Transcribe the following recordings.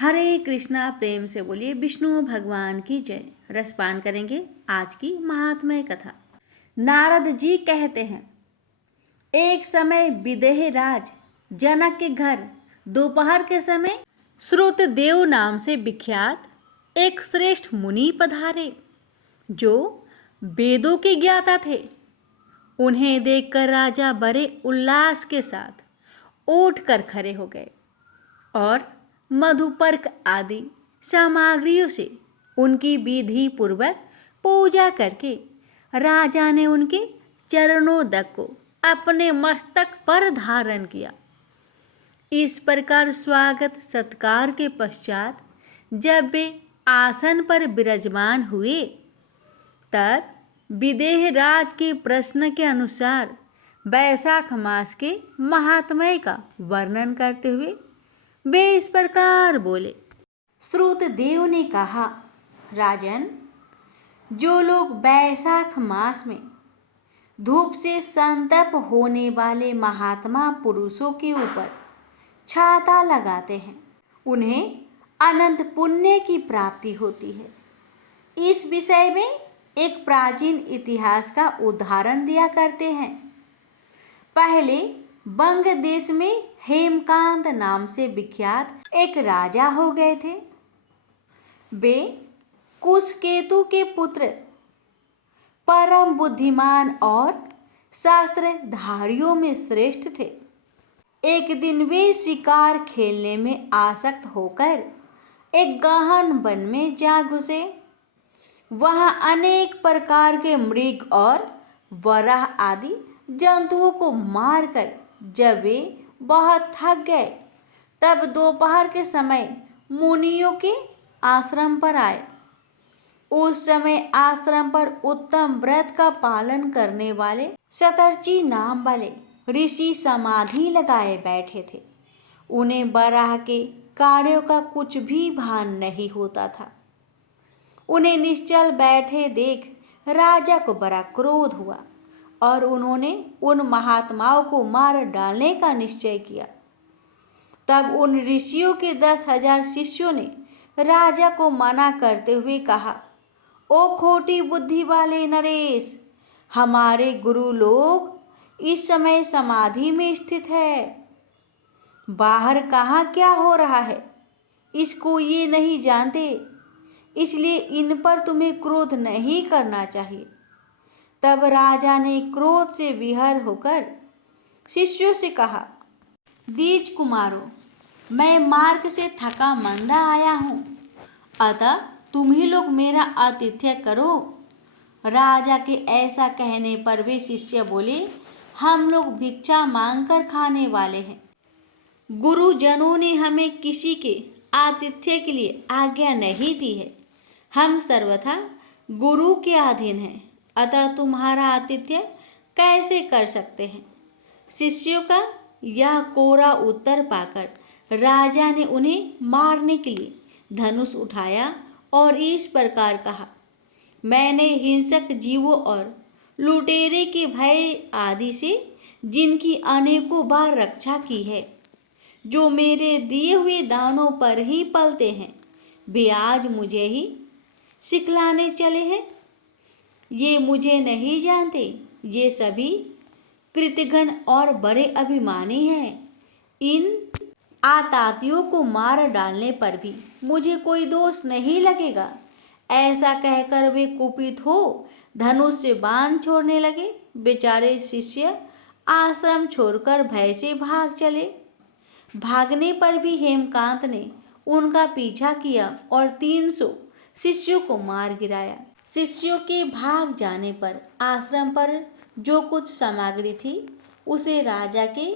हरे कृष्णा। प्रेम से बोलिए विष्णु भगवान की जय। रसपान करेंगे आज की महात्म्य कथा। नारद जी कहते हैं, एक समय विदेह राज जनक के घर दोपहर के समय श्रुत देव नाम से विख्यात एक श्रेष्ठ मुनि पधारे, जो वेदों के ज्ञाता थे। उन्हें देखकर राजा बड़े उल्लास के साथ उठकर खड़े हो गए और मधुपर्क आदि सामग्रियों से उनकी विधि पूर्वक पूजा करके राजा ने उनके चरणोदक को अपने मस्तक पर धारण किया। इस प्रकार स्वागत सत्कार के पश्चात जब वे आसन पर विराजमान हुए, तब विदेह राज के प्रश्न के अनुसार वैशाख मास के महात्म्य का वर्णन करते हुए वे इस प्रकार बोले। श्रुत देव ने कहा, राजन, जो लोग वैशाख मास में धूप से संतप्त होने वाले महात्मा पुरुषों के ऊपर छाता लगाते हैं, उन्हें अनंत पुण्य की प्राप्ति होती है। इस विषय में एक प्राचीन इतिहास का उदाहरण दिया करते हैं। पहले बंग देश में हेमकांत नाम से विख्यात एक राजा हो गए थे। वे कुशकेतु के पुत्र, परम बुद्धिमान और शास्त्रधारियों में श्रेष्ठ थे। एक दिन वे शिकार खेलने में आसक्त होकर एक गहन वन में जा घुसे। वहां अनेक प्रकार के मृग और वराह आदि जंतुओं को मारकर जब वे बहुत थक गए, तब दोपहर के समय मुनियों के आश्रम पर आए। उस समय आश्रम पर उत्तम व्रत का पालन करने वाले शतर्षि नाम वाले ऋषि समाधि लगाए बैठे थे। उन्हें वराह के कार्यों का कुछ भी भान नहीं होता था। उन्हें निश्चल बैठे देख राजा को बड़ा क्रोध हुआ और उन्होंने उन महात्माओं को मार डालने का निश्चय किया। तब उन ऋषियों के 10,000 शिष्यों ने राजा को मना करते हुए कहा, ओ खोटी बुद्धि वाले नरेश, हमारे गुरु लोग इस समय समाधि में स्थित है। बाहर कहाँ क्या हो रहा है, इसको ये नहीं जानते, इसलिए इन पर तुम्हें क्रोध नहीं करना चाहिए। तब राजा ने क्रोध से विहर होकर शिष्यों से कहा, द्विज कुमारों, मैं मार्ग से थका मंदा आया हूँ, अतः तुम ही लोग मेरा आतिथ्य करो। राजा के ऐसा कहने पर वे शिष्य बोले, हम लोग भिक्षा मांगकर खाने वाले हैं। गुरुजनों ने हमें किसी के आतिथ्य के लिए आज्ञा नहीं दी है। हम सर्वथा गुरु के अधीन हैं, अतः तुम्हारा आतिथ्य कैसे कर सकते हैं। शिष्यों का यह कोरा उत्तर पाकर राजा ने उन्हें मारने के लिए धनुष उठाया और इस प्रकार कहा, मैंने हिंसक जीवों और लुटेरे के भय आदि से जिनकी अनेकों बार रक्षा की है, जो मेरे दिए हुए दानों पर ही पलते हैं, वे आज मुझे ही सिखलाने चले हैं। ये मुझे नहीं जानते, ये सभी कृतघ्न और बड़े अभिमानी हैं। इन आतातियों को मार डालने पर भी मुझे कोई दोष नहीं लगेगा। ऐसा कहकर वे कुपित हो धनुष से बाण छोड़ने लगे। बेचारे शिष्य आश्रम छोड़कर भय से भाग चले। भागने पर भी हेमकांत ने उनका पीछा किया और 300 शिष्यों को मार गिराया। शिष्यों के भाग जाने पर आश्रम पर जो कुछ सामग्री थी, उसे राजा के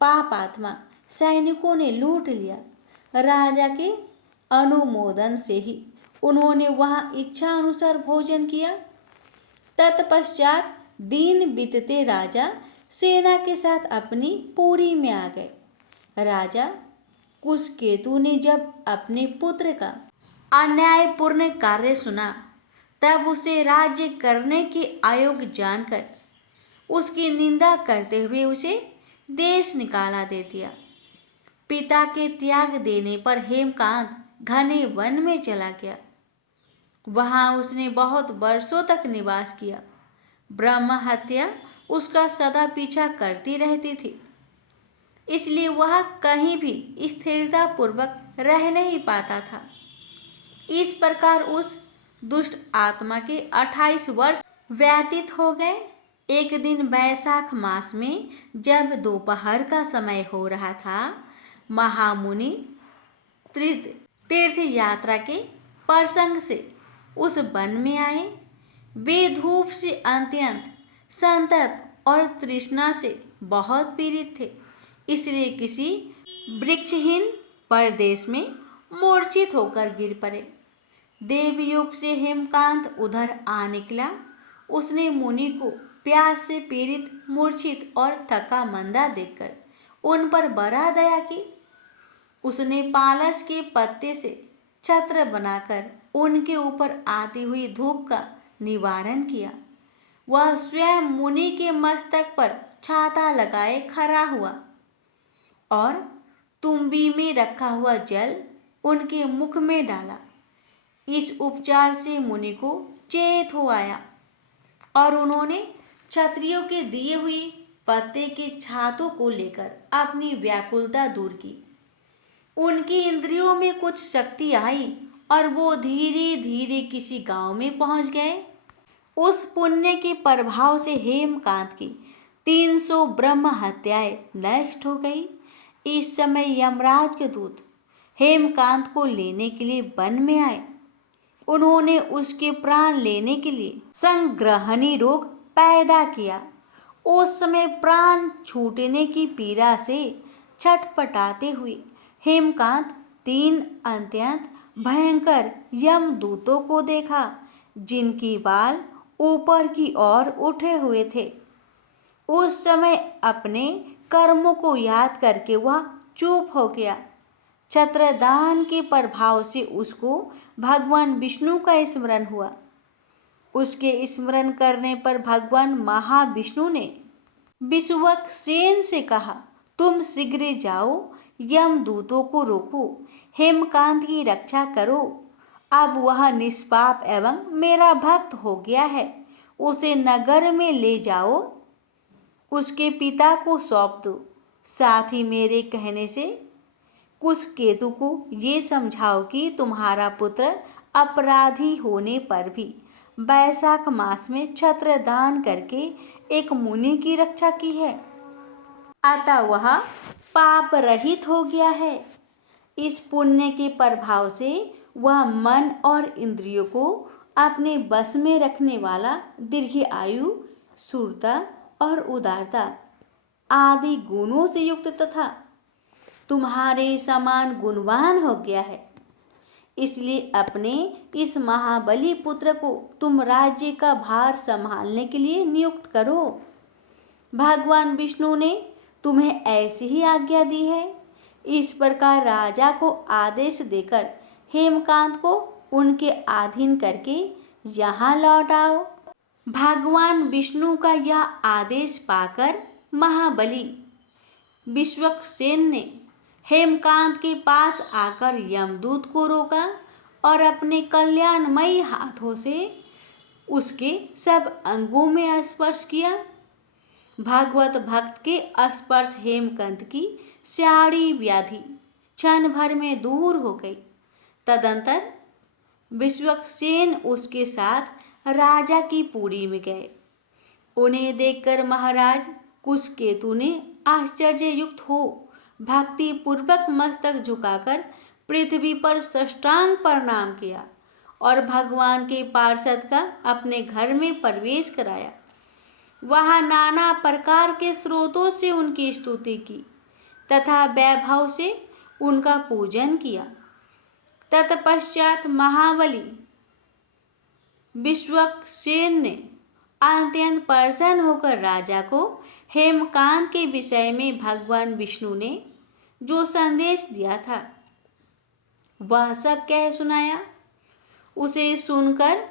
पापात्मा सैनिकों ने लूट लिया। राजा के अनुमोदन से ही उन्होंने वहां इच्छा अनुसार भोजन किया। तत्पश्चात दिन बीतते राजा सेना के साथ अपनी पुरी में आ गए। राजा कुशकेतु ने जब अपने पुत्र का अन्यायपूर्ण कार्य सुना, तब उसे राज्य करने के अयोग्य जानकर उसकी निंदा करते हुए उसे देश निकाला दे दिया। पिता के त्याग देने पर हेमकांत घने वन में चला गया। वहां उसने बहुत वर्षों तक निवास किया। ब्रह्म हत्या उसका सदा पीछा करती रहती थी, इसलिए वह कहीं भी स्थिरता पूर्वक रह नहीं पाता था। इस प्रकार उस दुष्ट आत्मा के 28 वर्ष व्यतीत हो गए। एक दिन वैशाख मास में जब दोपहर का समय हो रहा था, महामुनि तीर्थ यात्रा के प्रसंग से उस वन में आए। वे धूप से अत्यंत संतप्त और तृष्णा से बहुत पीड़ित थे, इसलिए किसी वृक्षहीन प्रदेश में मूर्छित होकर गिर पड़े। देवयोग से हेमकांत उधर आ निकला। उसने मुनि को प्यास से पीड़ित, मूर्छित और थका मंदा देखकर उन पर बड़ा दया की। उसने पालस के पत्ते से छत्र बनाकर उनके ऊपर आती हुई धूप का निवारण किया। वह स्वयं मुनि के मस्तक पर छाता लगाए खड़ा हुआ और तुम्बी में रखा हुआ जल उनके मुख में डाला। इस उपचार से मुनि को चेत हो आया और उन्होंने क्षत्रियों के दिए हुई पत्ते के छातों को लेकर अपनी व्याकुलता दूर की। उनकी इंद्रियों में कुछ शक्ति आई और वो धीरे धीरे किसी गांव में पहुंच गए। उस पुण्य के प्रभाव से हेमकांत की 300 ब्रह्म हत्याएं नष्ट हो गई। इस समय यमराज के दूत हेमकांत को लेने के लिए वन में आए। उन्होंने उसके प्राण लेने के लिए संग्रहणी रोग पैदा किया। उस समय प्राण छूटने की पीड़ा से छटपटाते हुए हेमकांत 3 अत्यंत भयंकर यमदूतों को देखा, जिनकी बाल ऊपर की ओर उठे हुए थे। उस समय अपने कर्मों को याद करके वह चुप हो गया। छत्रदान के प्रभाव से उसको भगवान विष्णु का स्मरण हुआ। उसके स्मरण करने पर भगवान महाविष्णु ने विश्वक सेन से कहा, तुम शीघ्र जाओ, यमदूतों को रोको, हेमकांत की रक्षा करो। अब वह निष्पाप एवं मेरा भक्त हो गया है। उसे नगर में ले जाओ, उसके पिता को सौंप दो। साथ ही मेरे कहने से कुशकेतु को ये समझाओ कि तुम्हारा पुत्र अपराधी होने पर भी वैशाख मास में छत्र दान करके एक मुनि की रक्षा की है, अतः वह पाप रहित हो गया है। इस पुण्य के प्रभाव से वह मन और इंद्रियों को अपने बस में रखने वाला दीर्घ आयु, शूरता और उदारता आदि गुणों से युक्त तथा तुम्हारे समान गुणवान हो गया है। इसलिए अपने इस महाबली पुत्र को तुम राज्य का भार संभालने के लिए नियुक्त करो। भगवान विष्णु ने तुम्हें ऐसी ही आज्ञा दी है। इस प्रकार राजा को आदेश देकर हेमकांत को उनके अधीन करके यहाँ लौट आओ। भगवान विष्णु का यह आदेश पाकर महाबली विश्वक्सेन ने हेमकांत के पास आकर यमदूत को रोका और अपने कल्याणमयी हाथों से उसके सब अंगों में स्पर्श किया। भागवत भक्त के स्पर्श हेमकांत की सारी व्याधि क्षण भर में दूर हो गई। तदंतर विश्वक्सेन उसके साथ राजा की पुरी में गए। उन्हें देखकर महाराज कुशकेतु ने आश्चर्ययुक्त हो भक्ति पूर्वक मस्तक झुकाकर पृथ्वी पर साष्टांग प्रणाम किया और भगवान के पार्षद का अपने घर में प्रवेश कराया। वहाँ नाना प्रकार के स्रोतों से उनकी स्तुति की तथा वैभव से उनका पूजन किया। तत्पश्चात महाबली विश्वक्सेन ने अत्यंत प्रसन्न होकर राजा को हेमकांत के विषय में भगवान विष्णु ने जो संदेश दिया था वह सब कह सुनाया। उसे सुनकर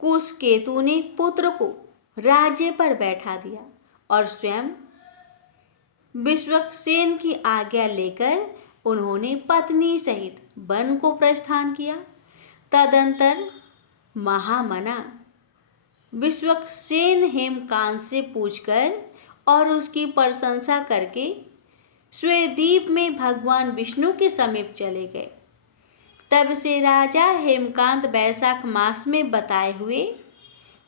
कुशकेतु ने पुत्र को राज्य पर बैठा दिया और स्वयं विश्वक्सेन की आज्ञा लेकर उन्होंने पत्नी सहित वन को प्रस्थान किया। तदंतर महामना विश्वक्सेन हेमकांत से पूछकर और उसकी प्रशंसा करके श्वेतद्वीप में भगवान विष्णु के समीप चले गए। तब से राजा हेमकांत वैशाख मास में बताए हुए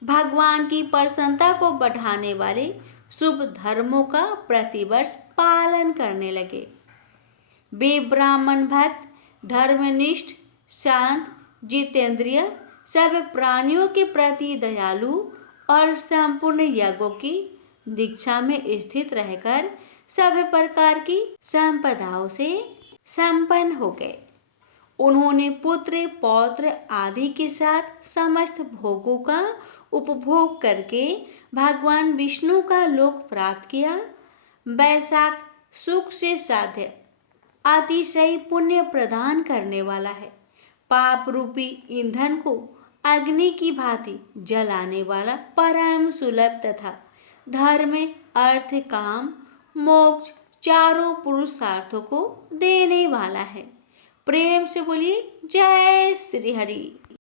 भगवान की प्रसन्नता को बढ़ाने वाले शुभ धर्मों का प्रतिवर्ष पालन करने लगे। वे ब्राह्मण भक्त, धर्मनिष्ठ, शांत, जितेंद्रिय, सब प्राणियों के प्रति दयालु और संपूर्ण यज्ञों की दीक्षा में स्थित रहकर सभी प्रकार की संपदाओं से संपन्न हो गए। उन्होंने पुत्र, पौत्र आदि के साथ समस्त भोगों का उपभोग करके भगवान विष्णु का लोक प्राप्त किया। वैशाख सुख से साध्य अतिशय पुण्य प्रदान करने वाला है। पाप रूपी ईंधन को अग्नि की भांति जलाने वाला परम सुलभ तथा धर्म, अर्थ, काम, मोक्ष चारों पुरुषार्थों को देने वाला है। प्रेम से बोलिए जय श्री हरि।